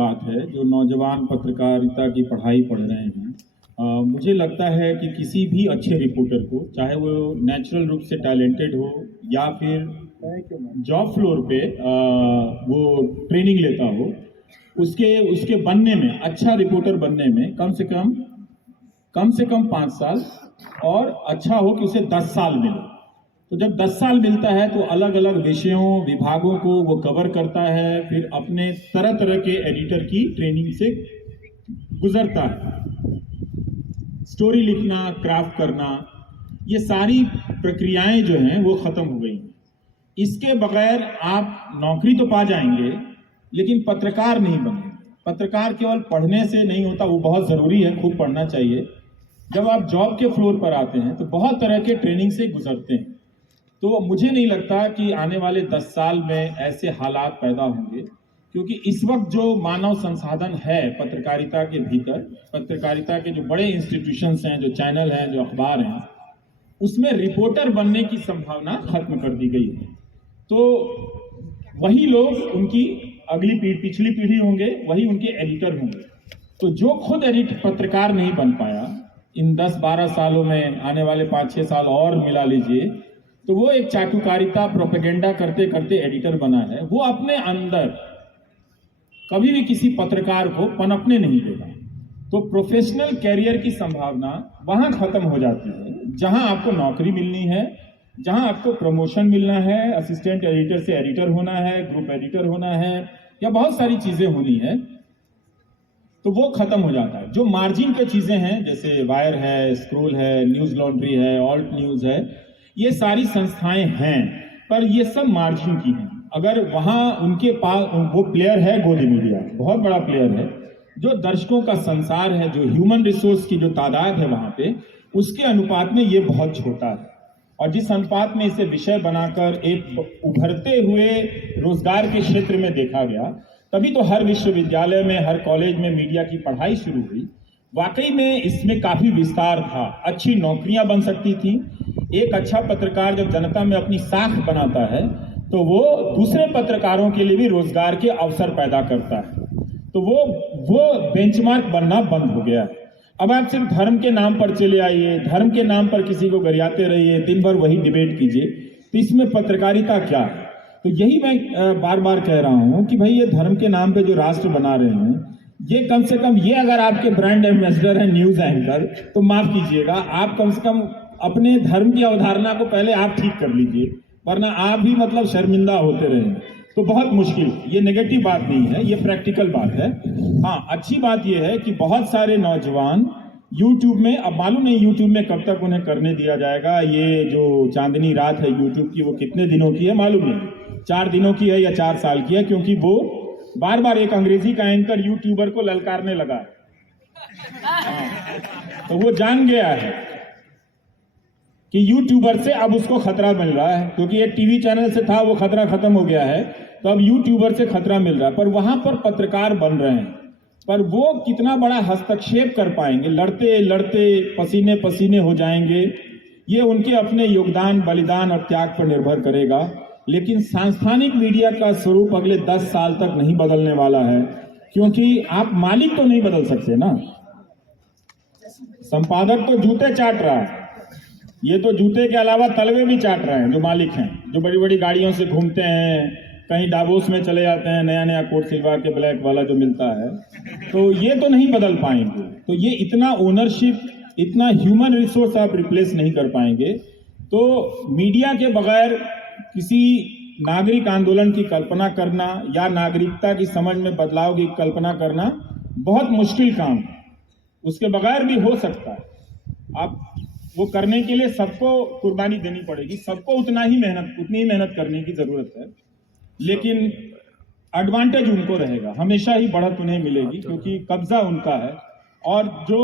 बात है जो नौजवान पत्रकारिता की पढ़ाई पढ़ रहे हैं। मुझे लगता है कि किसी भी अच्छे रिपोर्टर को, चाहे वो नेचुरल रूप से टैलेंटेड हो या फिर जॉब फ्लोर पे वो ट्रेनिंग लेता हो, उसके बनने में, अच्छा रिपोर्टर बनने में कम से कम 5 साल, और अच्छा हो कि उसे 10 साल मिले। तो जब 10 साल मिलता है तो अलग अलग विषयों, विभागों को वो कवर करता है, फिर अपने तरह तरह के एडिटर की ट्रेनिंग से गुजरता है। स्टोरी लिखना, क्राफ्ट करना, ये सारी प्रक्रियाएं जो हैं वो खत्म हो गई। इसके बगैर आप नौकरी तो पा जाएंगे लेकिन पत्रकार नहीं बनेंगे। पत्रकार केवल पढ़ने से नहीं होता, वो बहुत जरूरी है, खूब पढ़ना चाहिए। जब आप जॉब के फ्लोर पर आते हैं तो बहुत तरह के ट्रेनिंग से गुजरते हैं। तो मुझे नहीं लगता कि आने वाले 10 साल में ऐसे हालात पैदा होंगे, क्योंकि इस वक्त जो मानव संसाधन है पत्रकारिता के भीतर, पत्रकारिता के जो बड़े इंस्टीट्यूशंस हैं, जो चैनल हैं, जो अखबार हैं, उसमें रिपोर्टर बनने की संभावना खत्म कर दी गई है। तो वही लोग उनकी पिछली पीढ़ी होंगे, वही उनके एडिटर होंगे। तो जो खुद पत्रकार नहीं बन पाया, इन 10-12 सालों में, आने वाले 5-6 साल और मिला लीजिए, तो वो एक चाटुकारिता, प्रोपेगेंडा करते करते एडिटर बना है। वो अपने अंदर कभी भी किसी पत्रकार को पनपने नहीं देगा। तो प्रोफेशनल कैरियर की संभावना वहां खत्म हो जाती है जहां आपको नौकरी मिलनी है, जहां आपको प्रमोशन मिलना है, असिस्टेंट एडिटर से एडिटर होना है, ग्रुप एडिटर होना है, या बहुत सारी चीजें होनी है, तो वो खत्म हो जाता है। जो मार्जिन पे चीजें हैं, जैसे वायर है, स्क्रोल है, न्यूज लॉन्ड्री है, ऑल्ट न्यूज है, ये सारी संस्थाएं हैं, पर ये सब मार्जिन की हैं। अगर वहां उनके पास वो प्लेयर है, गोदी मीडिया बहुत बड़ा प्लेयर है, जो दर्शकों का संसार है, जो ह्यूमन रिसोर्स की जो तादाद है वहां पे, उसके अनुपात में ये बहुत छोटा है। और जिस अनुपात में इसे विषय बनाकर एक उभरते हुए रोजगार के क्षेत्र में देखा गया, तभी तो हर विश्वविद्यालय में, हर कॉलेज में मीडिया की पढ़ाई शुरू हुई। वाकई में इसमें काफी विस्तार था, अच्छी नौकरियां बन सकती थी। एक अच्छा पत्रकार जब जनता में अपनी साख बनाता है तो वो दूसरे पत्रकारों के लिए भी रोजगार के अवसर पैदा करता है। तो वो बेंचमार्क बनना बंद हो गया है। अब आप सिर्फ धर्म के नाम पर चले आइए, धर्म के नाम पर किसी को गरियाते रहिए, दिन भर वही डिबेट कीजिए, तो इसमें पत्रकारिता क्या है? तो यही मैं बार बार कह रहा हूं कि भाई ये धर्म के नाम पे जो राष्ट्र बना रहे हैं, ये कम से कम, ये अगर आपके ब्रांड एम्बेसडर हैं न्यूज एंकर, तो माफ कीजिएगा, आप कम से कम अपने धर्म की अवधारणा को पहले आप ठीक कर लीजिए, वरना आप भी मतलब शर्मिंदा होते रहेंगे तो बहुत मुश्किल। ये नेगेटिव बात नहीं है, ये प्रैक्टिकल बात है। हाँ, अच्छी बात ये है कि बहुत सारे नौजवान यूट्यूब में, अब मालूम नहीं यूट्यूब में कब तक उन्हें करने दिया जाएगा। ये जो चांदनी रात है यूट्यूब की, वो कितने दिनों की है मालूम नहीं, 4 दिनों की है या 4 साल की है, क्योंकि वो बार बार एक अंग्रेजी का एंकर यूट्यूबर को ललकारने लगा। तो वो जान गया है कि यूट्यूबर से अब उसको खतरा मिल रहा है, क्योंकि एक टीवी चैनल से था वो खतरा खत्म हो गया है, तो अब यूट्यूबर से खतरा मिल रहा है। पर वहां पर पत्रकार बन रहे हैं, पर वो कितना बड़ा हस्तक्षेप कर पाएंगे, लड़ते लड़ते पसीने पसीने हो जाएंगे, ये उनके अपने योगदान, बलिदान और त्याग पर निर्भर करेगा। लेकिन सांस्थानिक मीडिया का स्वरूप अगले 10 साल तक नहीं बदलने वाला है, क्योंकि आप मालिक तो नहीं बदल सकते ना। संपादक तो जूते चाट रहा है, ये तो जूते के अलावा तलवे भी चाट रहे हैं जो मालिक हैं, जो बड़ी बड़ी गाड़ियों से घूमते हैं, कहीं डावोस में चले जाते हैं, नया नया कोट सिलवा के ब्लैक वाला जो मिलता है, तो ये तो नहीं बदल पाएंगे। तो ये इतना ओनरशिप, इतना ह्यूमन रिसोर्स आप रिप्लेस नहीं कर पाएंगे। तो मीडिया के बगैर किसी नागरिक आंदोलन की कल्पना करना या नागरिकता की समझ में बदलाव की कल्पना करना बहुत मुश्किल काम है। उसके बगैर भी हो सकता है। आप वो करने के लिए सबको कुर्बानी देनी पड़ेगी, सबको उतनी ही मेहनत करने की जरूरत है, लेकिन एडवांटेज उनको रहेगा, हमेशा ही बढ़त उन्हें मिलेगी, क्योंकि कब्जा उनका है। और जो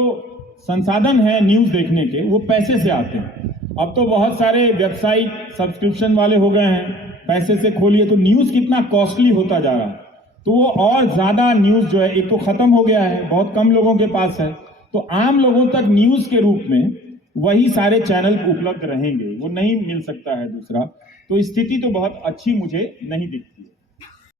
संसाधन है न्यूज देखने के, वो पैसे से आते हैं। अब तो बहुत सारे वेबसाइट सब्सक्रिप्शन वाले हो गए हैं, पैसे से खोलिए, तो न्यूज कितना कॉस्टली होता जा रहा है। तो वो और ज्यादा न्यूज जो है, एक तो खत्म हो गया है, बहुत कम लोगों के पास है, तो आम लोगों तक न्यूज के रूप में वही सारे चैनल उपलब्ध रहेंगे, वो नहीं मिल सकता है दूसरा। तो स्थिति तो बहुत अच्छी मुझे नहीं दिखती है।